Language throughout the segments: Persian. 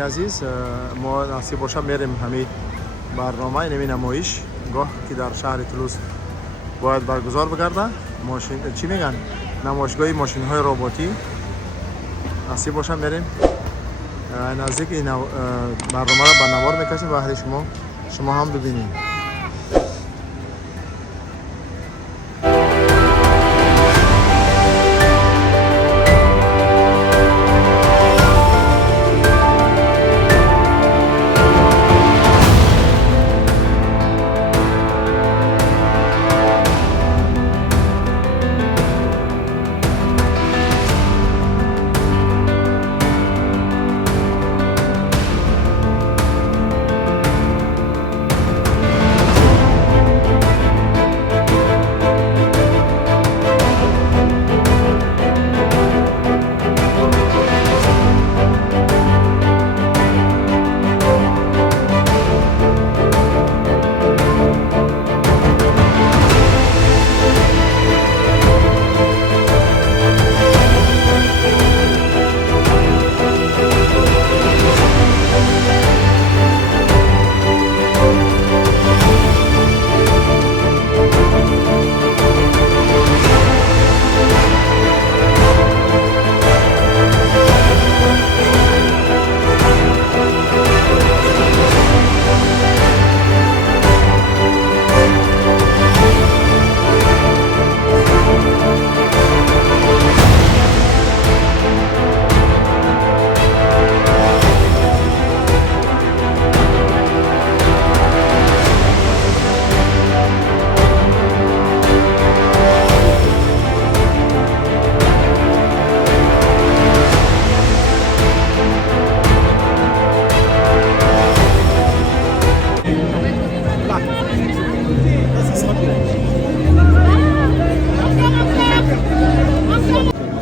عزیز، ما نصیب باشه میریم همین برنامه نمی نمایش گاه که در شهر تولوز باید برگزار بگرده. ماشین چی میگن؟ نمایشگاه ماشین های رباتی. نصیب باشه میریم نزدیک این برنامه را به نوار میکشیم و اهل شما هم ببینید.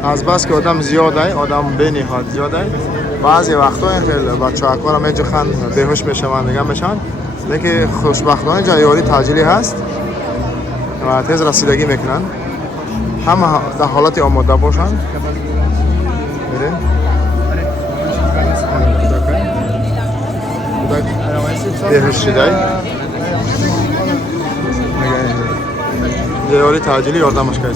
از بس که آدم زیاده، آدم بنهاد زیاده، بعضی وقتا این خیلی بچه‌ها کارم اینجا خند بهوش میشن دیگه میشن، لیکن خوشبختانه اینجا یاری تعجیلی هست و تیز رسیدگی میکنن. همه در حالت آماده باشن. میره بهوش شده یاری تعجیلی یاردمش کردن.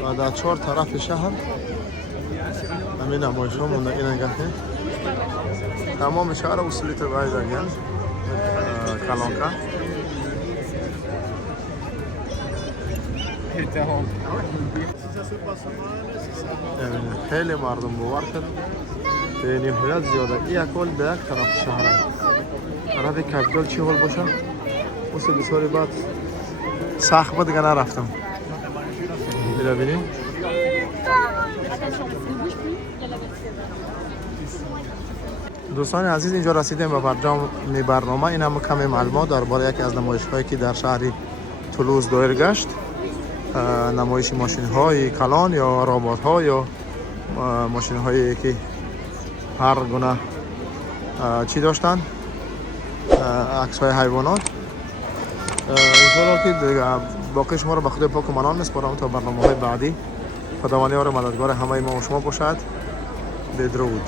و در 4 طرف شهر همین نمایش ها مونده. این نگاه تمام شهر اصولی تو باید داریم کلانکا خیلی مردم باور کرد به نهایت زیاده. این اکل به یک طرف شهر طرف کپیتال چی حال باشه اصلا بسیاری بعد سخت بود دیگه نرفتم. ببینیم دوستان عزیز، اینجا رسیدیم به برجام برنامه. این هم کمی معلومات درباره یکی از نمایش هایی که در شهر تولوز دایر گشت. نمایش ماشین های کلان یا ربات ها یا ماشین هایی که هر گونه چی داشتن، عکس های حیوانات. انشاءالله که دیگه باقی شما رو به خدای پاک و منان میسپارم تا برنامه های بعدی. خداوندی مددگار همه ما و شما باشد. بدرود.